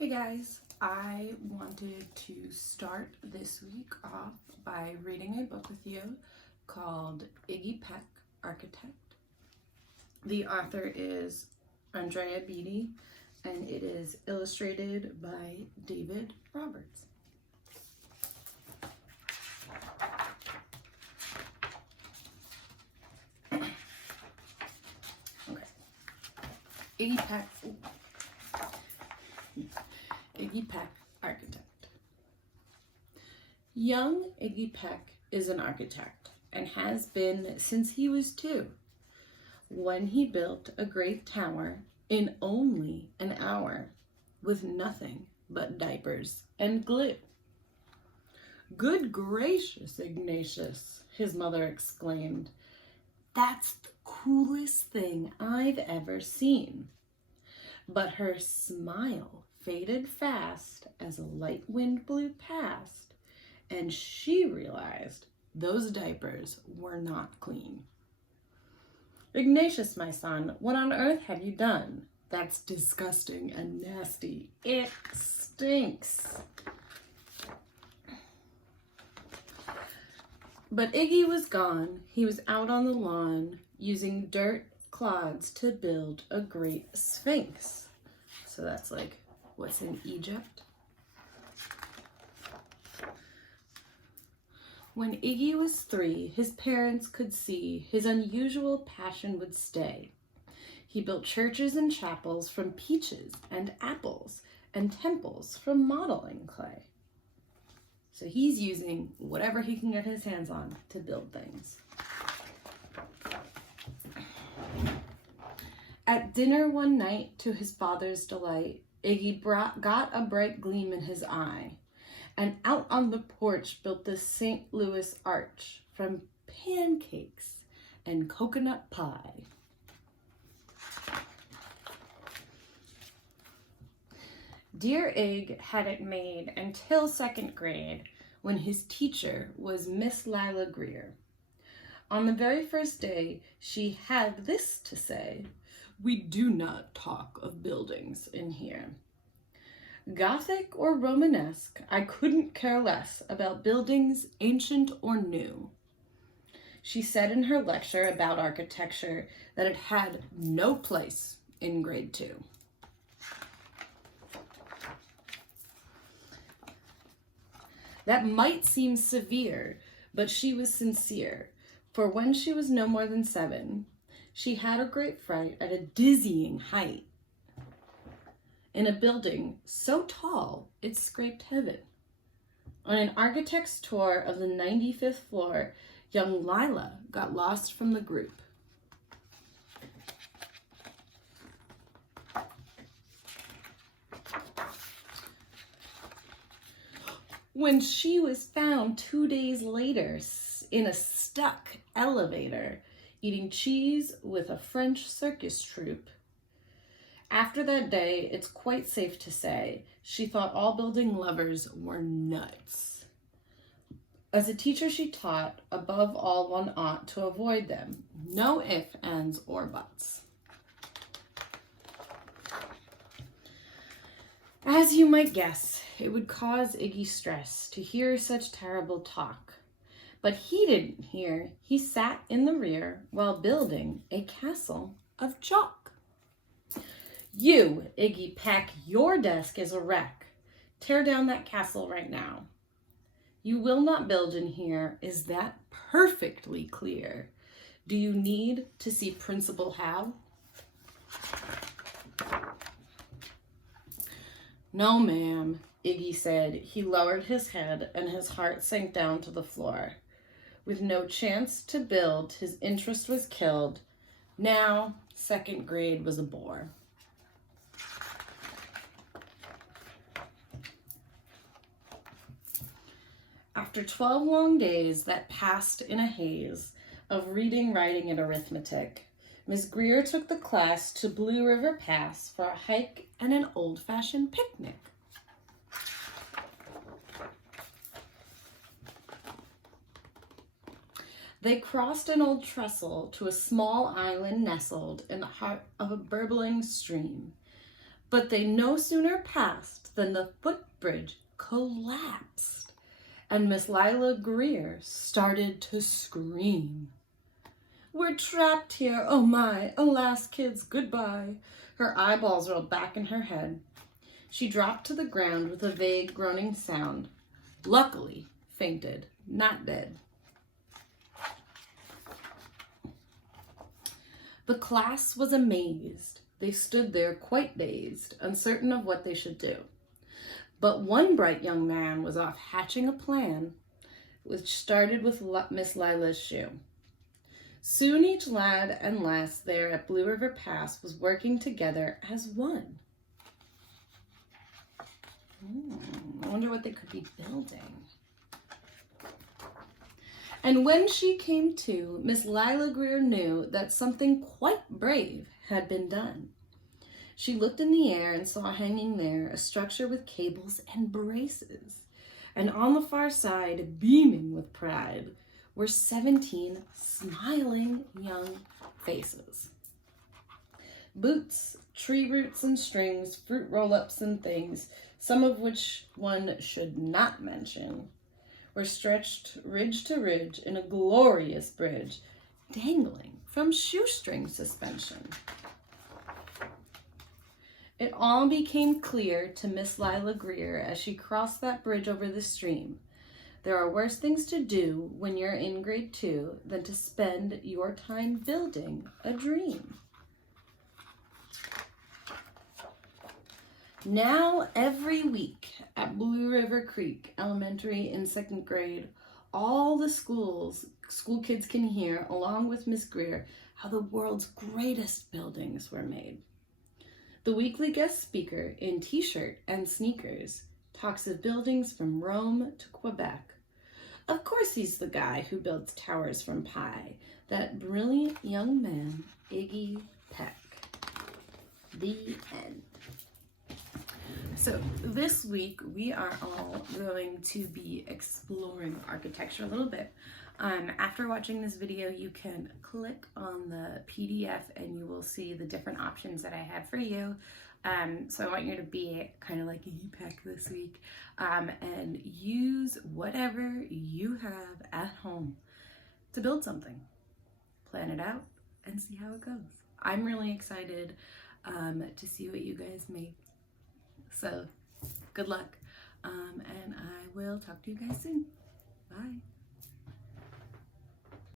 Hey guys, I wanted to start this week off by reading a book with you called Iggy Peck, Architect. The author is Andrea Beaty and it is illustrated by David Roberts. Okay. Iggy Peck. Iggy Peck, architect. Young Iggy Peck is an architect and has been since he was 2, when he built a great tower in only an hour with nothing but diapers and glue. "Good gracious, Ignatius," his mother exclaimed. "That's the coolest thing I've ever seen." But her smile faded fast as a light wind blew past, and she realized those diapers were not clean. "Ignatius, my son, what on earth have you done? That's disgusting and nasty. It stinks." But Iggy was gone. He was out on the lawn using dirt clods to build a great sphinx. So that's like what's in Egypt. When Iggy was 3, his parents could see his unusual passion would stay. He built churches and chapels from peaches and apples, and temples from modeling clay. So he's using whatever he can get his hands on to build things. At dinner one night, to his father's delight, Iggy got a bright gleam in his eye, and out on the porch built the St. Louis arch from pancakes and coconut pie. Dear Ig had it made until 2nd grade, when his teacher was Miss Lila Greer. On the very first day, she had this to say: "We do not talk of buildings in here. Gothic or Romanesque, I couldn't care less about buildings ancient or new." She said in her lecture about architecture that it had no place in grade 2. That might seem severe, but she was sincere, for when she was no more than 7, she had a great fright at a dizzying height in a building so tall it scraped heaven. On an architect's tour of the 95th floor, young Lila got lost from the group. When she was found 2 days later in a stuck elevator, eating cheese with a French circus troupe. After that day, it's quite safe to say, she thought all building lovers were nuts. As a teacher, she taught, above all, one ought to avoid them. No ifs, ands, or buts. As you might guess, it would cause Iggy stress to hear such terrible talk. But he didn't hear. He sat in the rear while building a castle of chalk. "You, Iggy Peck, your desk is a wreck. Tear down that castle right now. You will not build in here. Is that perfectly clear? Do you need to see Principal Howe?" "No, ma'am," Iggy said. He lowered his head and his heart sank down to the floor. With no chance to build, his interest was killed. Now, 2nd grade was a bore. After 12 long days that passed in a haze of reading, writing, and arithmetic, Miss Greer took the class to Blue River Pass for a hike and an old-fashioned picnic. They crossed an old trestle to a small island nestled in the heart of a burbling stream. But they no sooner passed than the footbridge collapsed, and Miss Lila Greer started to scream. "We're trapped here, oh my, alas kids, goodbye." Her eyeballs rolled back in her head. She dropped to the ground with a vague groaning sound. Luckily, fainted, not dead. The class was amazed. They stood there quite dazed, uncertain of what they should do. But one bright young man was off hatching a plan, which started with Miss Lila's shoe. Soon each lad and lass there at Blue River Pass was working together as one. I wonder what they could be building. And when she came to, Miss Lila Greer knew that something quite brave had been done. She looked in the air and saw hanging there a structure with cables and braces. And on the far side, beaming with pride, were 17 smiling young faces. Boots, tree roots and strings, fruit roll-ups and things, some of which one should not mention, were stretched ridge to ridge in a glorious bridge, dangling from shoestring suspension. It all became clear to Miss Lila Greer as she crossed that bridge over the stream. There are worse things to do when you're in grade 2 than to spend your time building a dream. Now every week at Blue River Creek Elementary in 2nd grade, all the school kids can hear, along with Miss Greer, how the world's greatest buildings were made. The weekly guest speaker in t-shirt and sneakers talks of buildings from Rome to Quebec. Of course he's the guy who builds towers from pie, that brilliant young man, Iggy Peck. The end. So this week we are all going to be exploring architecture a little bit. After watching this video, you can click on the PDF and you will see the different options that I have for you. So I want you to be kind of like Iggy Peck this week and use whatever you have at home to build something. Plan it out and see how it goes. I'm really excited to see what you guys make. So good luck, and I will talk to you guys soon. Bye.